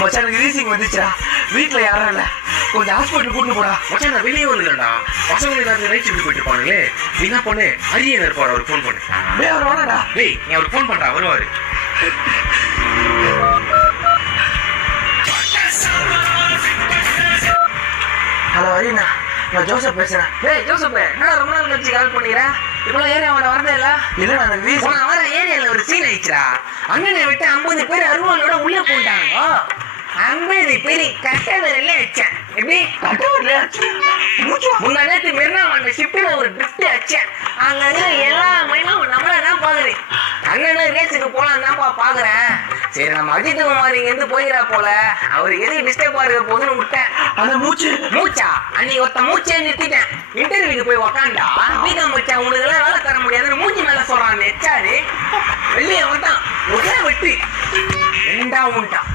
மச்சான் எனக்கு ரீசிங் வந்துச்சுடா. வீட்டுல யாரும் இல்ல, கொஞ்சம் ஹாஸ்பிட்டல் கூட்டு போடா. மச்சான் நான் வெளியே வந்துடா. பசங்க ஏதாவது நைட் ஷிஃப்ட் போயிட்டு இருப்பானுங்களே. நீ என்ன பண்ணு, அரியன் இருப்பாரு, அவருக்கு ஃபோன் பண்ணு. டேய் அவர் வாடா. டேய் நீ அவருக்கு ஃபோன் பண்றா, வருவாரு. ஹலோ அரியண்ணா, நான் ஜோசப் பேசுறேன். டேய் ஜோசப், என்னடா ரொம்ப நாள் கழிச்சு கால் பண்ணிக்கிற? இப்பெல்லாம் ஏரியாவோட வரதே இல்ல. இல்ல நான் வீசி போன வாரம் ஏரியால ஒரு சீன் ஆயிடுச்சுடா. அண்ணனை விட்டு 50 பேர் அருவாளோட உள்ள போட்டாங்க. 50 பேர் கட்ட விரல்ல வச்சேன். எப்படி கட்ட வரலையா? முந்தா நேற்று மெரினா அந்த ஷிப்ல ஒரு ட்ரிப்ட் வச்சேன். அங்க எல்லா மைனும் நம்மள தான் பாக்குது. அண்ணனும் ரேஸுக்கு போலாம் தான்ப்பா பாக்குறேன். சரி நம்ம அஜித் குமார் இங்க இருந்து போயிடா போல, அவர் எதுக்கு டிஸ்டர்ப் ஆகுற போதுன்னு விட்டேன். அந்த மூச்சா அன்னைக்கு ஒருத்த மூச்சே நிறுத்திட்டேன். இன்டர்வியூக்கு போய் உக்காண்டா, வீதா மச்சா உனக்கு எல்லாம் வேலை தர முடியாதுன்னு மூச்சு மேல சொல்றான். எச்சாரு வெளியே வந்தான், ஒரே வெட்டி 2 உண்டான்.